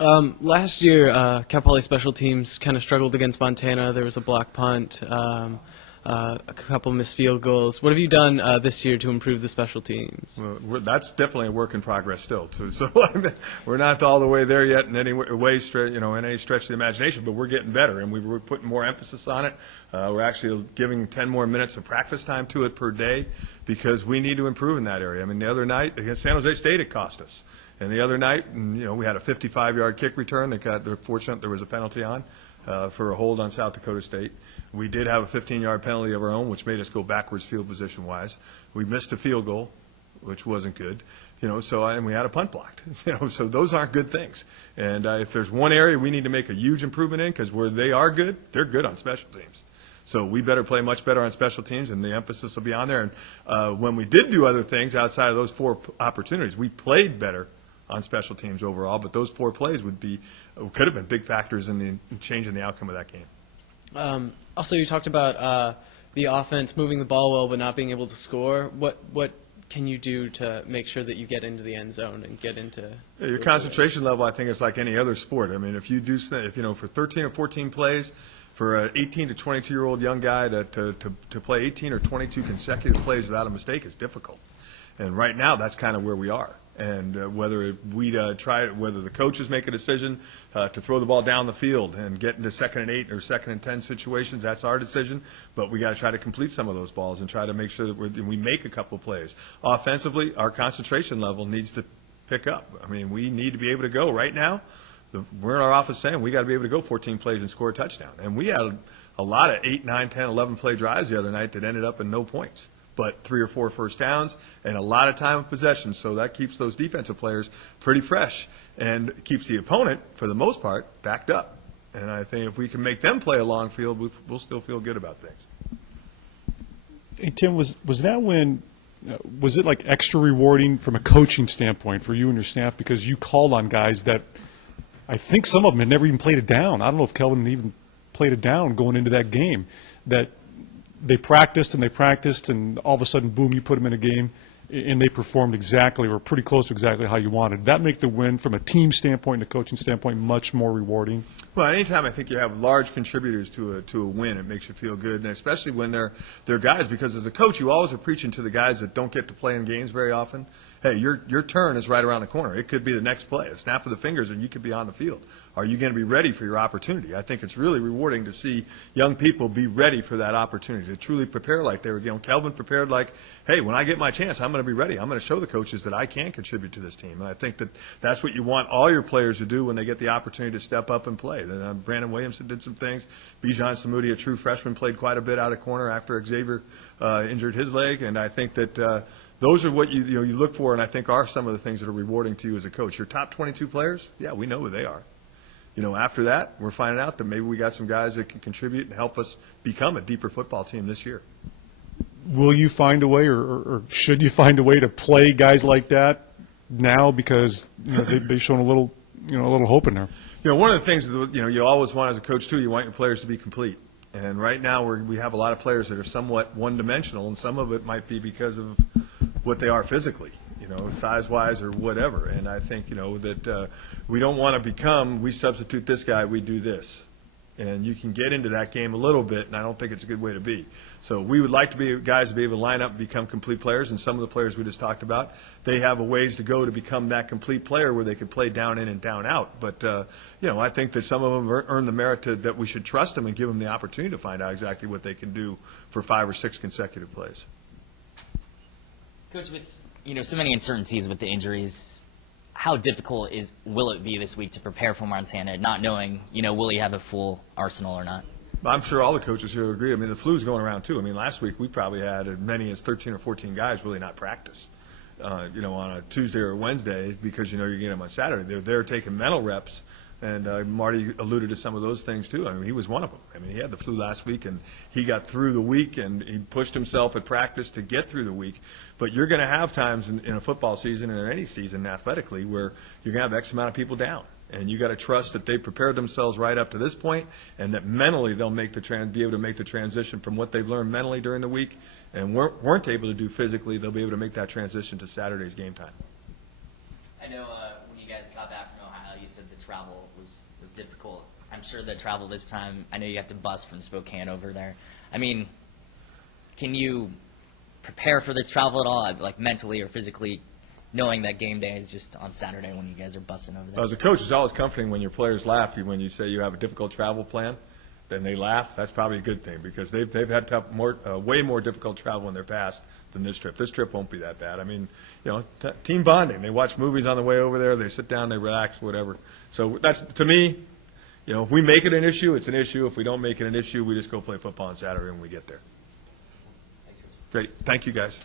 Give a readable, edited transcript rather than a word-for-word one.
Last year, Cal Poly special teams kind of struggled against Montana. There was a block punt, a couple missed field goals. What have you done this year to improve the special teams? Well, that's definitely a work in progress still. So I mean, we're not all the way there yet in any way, in any stretch of the imagination, but we're getting better, and we're putting more emphasis on it. We're actually giving 10 more minutes of practice time to it per day because we need to improve in that area. I mean, the other night against San Jose State, it cost us. And the other night, we had a 55-yard kick return. They're fortunate there was a penalty on for a hold on South Dakota State. We did have a 15-yard penalty of our own, which made us go backwards field position-wise. We missed a field goal, which wasn't good. And we had a punt blocked. So those aren't good things. And if there's one area we need to make a huge improvement in, because where they are good, they're good on special teams. So we better play much better on special teams, and the emphasis will be on there. And when we did do other things outside of those 4 opportunities, we played better on special teams overall, but those 4 plays could have been big factors in changing the outcome of that game. Also, you talked about the offense moving the ball well but not being able to score. What can you do to make sure that you get into the end zone and get into your concentration level? I think is like any other sport. I mean, if you do, for 13 or 14 plays, for an 18 to 22-year-old young guy to play 18 or 22 consecutive plays without a mistake is difficult. And right now, that's kind of where we are. And whether the coaches make a decision to throw the ball down the field and get into 2nd and 8 or 2nd and 10 situations, that's our decision. But we got to try to complete some of those balls and try to make sure that we make a couple plays. Offensively, our concentration level needs to pick up. I mean, we need to be able to go right now. We're in our office saying we got to be able to go 14 plays and score a touchdown. And we had a lot of 8, 9, 10, 11 play drives the other night that ended up in no points, but 3 or 4 first downs and a lot of time of possession. So that keeps those defensive players pretty fresh and keeps the opponent, for the most part, backed up. And I think if we can make them play a long field, we'll still feel good about things. Hey, Tim, was that when was it like extra rewarding from a coaching standpoint for you and your staff because you called on guys that I think some of them had never even played it down. I don't know if Kelvin even played it down going into that game, that they practiced and all of a sudden, boom, you put them in a game and they performed exactly or pretty close to exactly how you wanted. Did that make the win from a team standpoint and a coaching standpoint much more rewarding? Well, anytime I think you have large contributors to a win, it makes you feel good, and especially when they're guys, because as a coach, you always are preaching to the guys that don't get to play in games very often. Hey, your turn is right around the corner. It could be the next play, a snap of the fingers, and you could be on the field. Are you going to be ready for your opportunity? I think it's really rewarding to see young people be ready for that opportunity, to truly prepare like they were. Kelvin prepared like, hey, when I get my chance, I'm going to be ready. I'm going to show the coaches that I can contribute to this team. And I think that's what you want all your players to do when they get the opportunity to step up and play. Brandon Williamson did some things. Bijan Samudi, a true freshman, played quite a bit out of corner after Xavier injured his leg. And I think that those are what you look for, and I think are some of the things that are rewarding to you as a coach. Your top 22 players, yeah, we know who they are. After that, we're finding out that maybe we got some guys that can contribute and help us become a deeper football team this year. Will you find a way, or should you find a way to play guys like that now because they've shown a little hope in there? One of the things that you always want as a coach too, you want your players to be complete. And right now we have a lot of players that are somewhat one-dimensional, and some of it might be because of what they are physically, size-wise or whatever. And I think, that we don't want to become, we substitute this guy, we do this. And you can get into that game a little bit, and I don't think it's a good way to be. So we would like to be guys to be able to line up and become complete players, and some of the players we just talked about, they have a ways to go to become that complete player where they could play down in and down out. But, I think that some of them earn the merit that we should trust them and give them the opportunity to find out exactly what they can do for 5 or 6 consecutive plays. Coach, with so many uncertainties with the injuries, how difficult will it be this week to prepare for Montana, not knowing will he have a full arsenal or not? I'm sure all the coaches here agree. I mean, the flu's going around too. I mean, last week we probably had as many as 13 or 14 guys really not practice. On a Tuesday or Wednesday because you're getting them on Saturday. They're there taking mental reps. And Marty alluded to some of those things, too. I mean, he was one of them. I mean, he had the flu last week, and he got through the week, and he pushed himself at practice to get through the week. But you're going to have times in a football season and in any season athletically where you're going to have X amount of people down. And you got to trust that they prepared themselves right up to this point, and that mentally they'll be able to make the transition from what they've learned mentally during the week and weren't able to do physically. They'll be able to make that transition to Saturday's game time. I know when you guys got back from Ohio, you said the travel was difficult. I'm sure the travel this time, I know you have to bus from Spokane over there. I mean, can you prepare for this travel at all, like mentally or physically, knowing that game day is just on Saturday when you guys are busting over there? As a coach, it's always comforting when your players laugh. When you say you have a difficult travel plan, then they laugh. That's probably a good thing because they've had way more difficult travel in their past than this trip. This trip won't be that bad. I mean, team bonding. They watch movies on the way over there. They sit down, they relax, whatever. So that's, to me, if we make it an issue, it's an issue. If we don't make it an issue, we just go play football on Saturday when we get there. Thanks, Coach. Great. Thank you, guys.